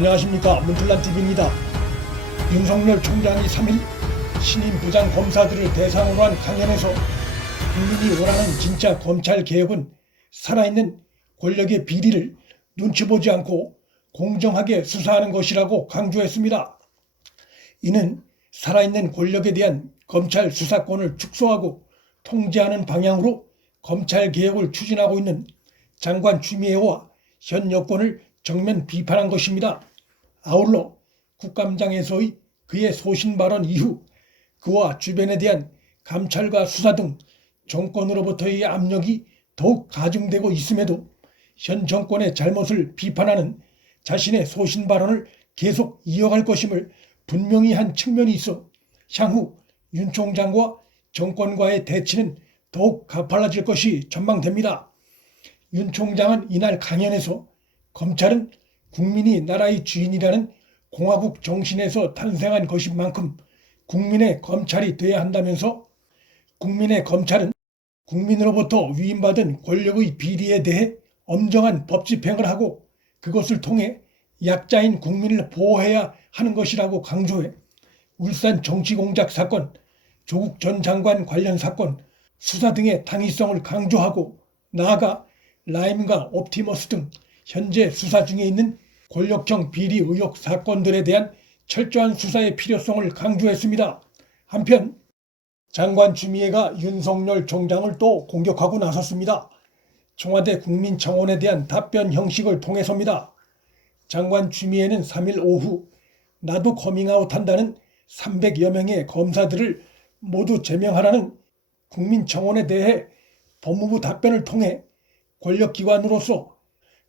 안녕하십니까, 문틀란TV입니다. 윤석열 총장이 3일 신임 부장검사들을 대상으로 한 강연에서 국민이 원하는 진짜 검찰개혁은 살아있는 권력의 비리를 눈치 보지 않고 공정하게 수사하는 것이라고 강조했습니다. 이는 살아있는 권력에 대한 검찰 수사권을 축소하고 통제하는 방향으로 검찰개혁을 추진하고 있는 장관 추미애와 현 여권을 정면 비판한 것입니다. 아울러 국감장에서의 그의 소신 발언 이후 그와 주변에 대한 감찰과 수사 등 정권으로부터의 압력이 더욱 가중되고 있음에도 현 정권의 잘못을 비판하는 자신의 소신 발언을 계속 이어갈 것임을 분명히 한 측면이 있어 향후 윤 총장과 정권과의 대치는 더욱 가팔라질 것이 전망됩니다. 윤 총장은 이날 강연에서 검찰은 국민이 나라의 주인이라는 공화국 정신에서 탄생한 것인 만큼 국민의 검찰이 돼야 한다면서 국민의 검찰은 국민으로부터 위임받은 권력의 비리에 대해 엄정한 법 집행을 하고 그것을 통해 약자인 국민을 보호해야 하는 것이라고 강조해 울산 정치공작 사건, 조국 전 장관 관련 사건, 수사 등의 당위성을 강조하고 나아가 라임과 옵티머스 등 현재 수사 중에 있는 권력형 비리 의혹 사건들에 대한 철저한 수사의 필요성을 강조했습니다. 한편 장관 추미애가 윤석열 총장을 또 공격하고 나섰습니다. 청와대 국민청원에 대한 답변 형식을 통해서입니다. 장관 추미애는 3일 오후 나도 커밍아웃한다는 300여 명의 검사들을 모두 제명하라는 국민청원에 대해 법무부 답변을 통해 권력기관으로서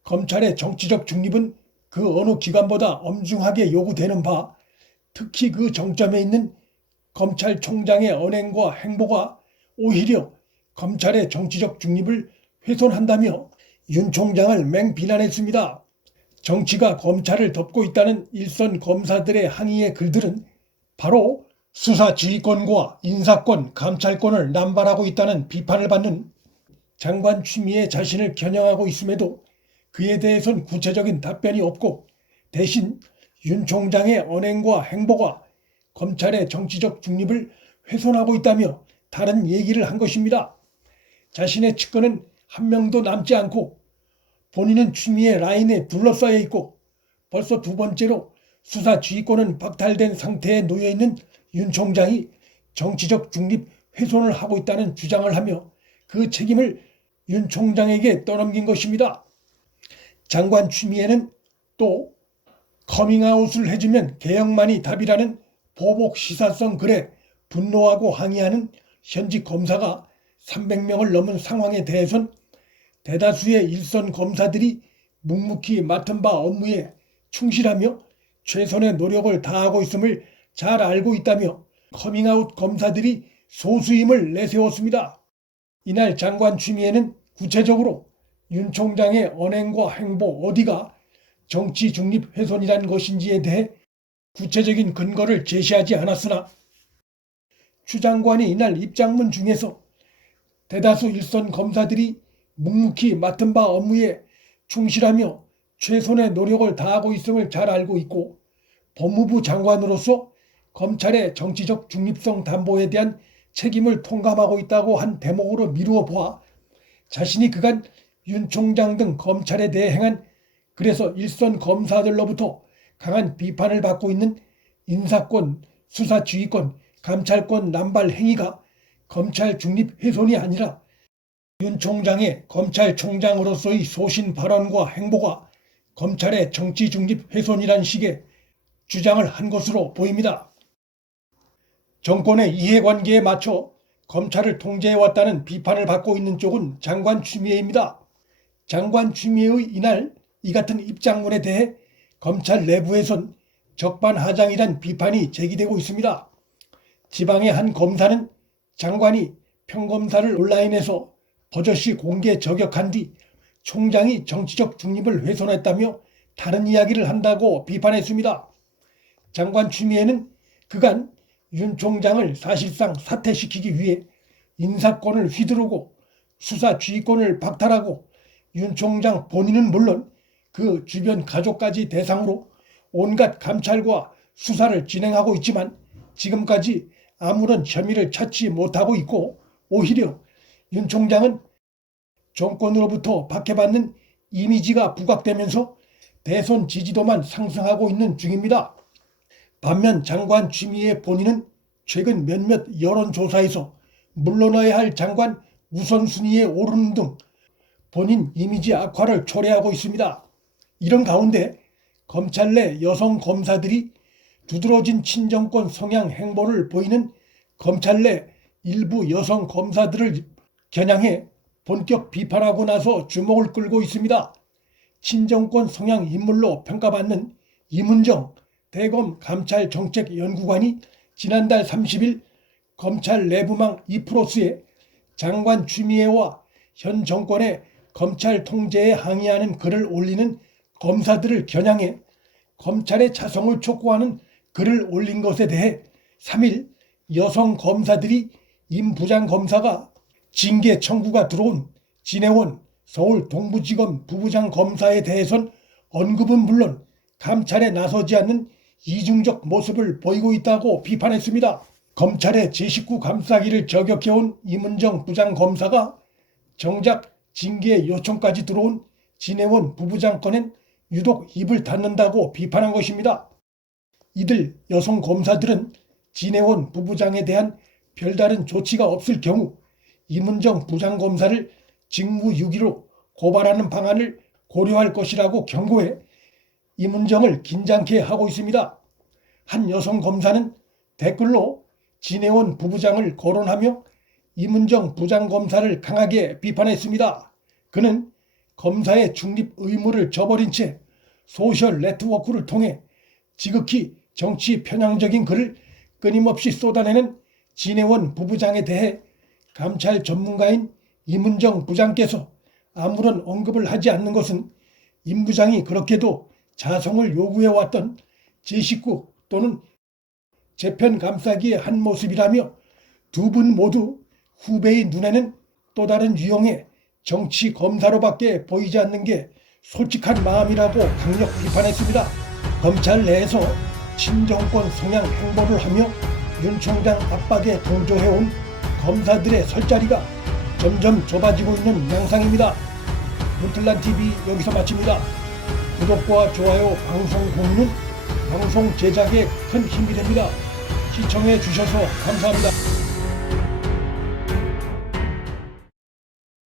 검찰의 정치적 중립은 그 어느 기관보다 엄중하게 요구되는 바, 특히 그 정점에 있는 검찰총장의 언행과 행보가 오히려 검찰의 정치적 중립을 훼손한다며 윤 총장을 맹비난했습니다. 정치가 검찰을 덮고 있다는 일선 검사들의 항의의 글들은 바로 수사지휘권과 인사권, 감찰권을 남발하고 있다는 비판을 받는 장관 추미애 자신을 겨냥하고 있음에도 그에 대해선 구체적인 답변이 없고 대신 윤 총장의 언행과 행보가 검찰의 정치적 중립을 훼손하고 있다며 다른 얘기를 한 것입니다. 자신의 측근은 한 명도 남지 않고 본인은 추미애 라인에 둘러싸여 있고 벌써 두 번째로 수사 지휘권은 박탈된 상태에 놓여있는 윤 총장이 정치적 중립 훼손을 하고 있다는 주장을 하며 그 책임을 윤 총장에게 떠넘긴 것입니다. 장관 추미애는 또 커밍아웃을 해주면 개혁만이 답이라는 보복 시사성 글에 분노하고 항의하는 현직 검사가 300명을 넘은 상황에 대해선 대다수의 일선 검사들이 묵묵히 맡은 바 업무에 충실하며 최선의 노력을 다하고 있음을 잘 알고 있다며 커밍아웃 검사들이 소수임을 내세웠습니다. 이날 장관 추미애는 구체적으로 윤 총장의 언행과 행보 어디가 정치 중립 훼손이란 것인지에 대해 구체적인 근거를 제시하지 않았으나 추 장관이 이날 입장문 중에서 대다수 일선 검사들이 묵묵히 맡은 바 업무에 충실하며 최선의 노력을 다하고 있음을 잘 알고 있고 법무부 장관으로서 검찰의 정치적 중립성 담보에 대한 책임을 통감하고 있다고 한 대목으로 미루어 보아 자신이 그간 윤 총장 등 검찰에 대해 행한 그래서 일선 검사들로부터 강한 비판을 받고 있는 인사권, 수사지휘권, 감찰권 남발 행위가 검찰 중립 훼손이 아니라 윤 총장의 검찰총장으로서의 소신 발언과 행보가 검찰의 정치 중립 훼손이란 식의 주장을 한 것으로 보입니다. 정권의 이해관계에 맞춰 검찰을 통제해왔다는 비판을 받고 있는 쪽은 장관 추미애입니다. 장관 추미애의 이날 이 같은 입장문에 대해 검찰 내부에선 적반하장이란 비판이 제기되고 있습니다. 지방의 한 검사는 장관이 평검사를 온라인에서 버젓이 공개 저격한 뒤 총장이 정치적 중립을 훼손했다며 다른 이야기를 한다고 비판했습니다. 장관 추미애는 그간 윤 총장을 사실상 사퇴시키기 위해 인사권을 휘두르고 수사 지휘권을 박탈하고 윤 총장 본인은 물론 그 주변 가족까지 대상으로 온갖 감찰과 수사를 진행하고 있지만 지금까지 아무런 혐의를 찾지 못하고 있고, 오히려 윤 총장은 정권으로부터 박해받는 이미지가 부각되면서 대선 지지도만 상승하고 있는 중입니다. 반면 장관 추미애 본인은 최근 몇몇 여론조사에서 물러나야 할 장관 우선순위에 오르는 등 본인 이미지 악화를 초래하고 있습니다. 이런 가운데 검찰 내 여성 검사들이 두드러진 친정권 성향 행보를 보이는 검찰 내 일부 여성 검사들을 겨냥해 본격 비판하고 나서 주목을 끌고 있습니다. 친정권 성향 인물로 평가받는 임은정 대검 감찰정책연구관이 지난달 30일 검찰 내부망 이프로스에 장관 추미애와 현 정권의 검찰 통제에 항의하는 글을 올리는 검사들을 겨냥해 검찰의 자성을 촉구하는 글을 올린 것에 대해 3일 여성 검사들이 임 부장검사가 징계 청구가 들어온 진해원 서울 동부지검 부부장 검사에 대해선 언급은 물론 감찰에 나서지 않는 이중적 모습을 보이고 있다고 비판했습니다. 검찰의 제19 감싸기를 저격해온 임은정 부장검사가 정작 징계 요청까지 들어온 진해원 부부장 건엔 유독 입을 닫는다고 비판한 것입니다. 이들 여성 검사들은 진해원 부부장에 대한 별다른 조치가 없을 경우 임은정 부장검사를 직무유기로 고발하는 방안을 고려할 것이라고 경고해 임은정을 긴장케 하고 있습니다. 한 여성 검사는 댓글로 진해원 부부장을 거론하며 임은정 부장검사를 강하게 비판했습니다. 그는 검사의 중립 의무를 저버린 채 소셜 네트워크를 통해 지극히 정치 편향적인 글을 끊임없이 쏟아내는 진해원 부부장에 대해 감찰 전문가인 임은정 부장께서 아무런 언급을 하지 않는 것은 임 부장이 그렇게도 자성을 요구해왔던 제19 또는 재편 감싸기의 한 모습이라며 두 분 모두 후배의 눈에는 또 다른 유형의 정치 검사로밖에 보이지 않는 게 솔직한 마음이라고 강력 비판했습니다. 검찰 내에서 친정권 성향 행보를 하며 윤 총장 압박에 동조해온 검사들의 설자리가 점점 좁아지고 있는 양상입니다. 문틀란TV 여기서 마칩니다. 구독과 좋아요, 방송 공유는 방송 제작에 큰 힘이 됩니다. 시청해 주셔서 감사합니다.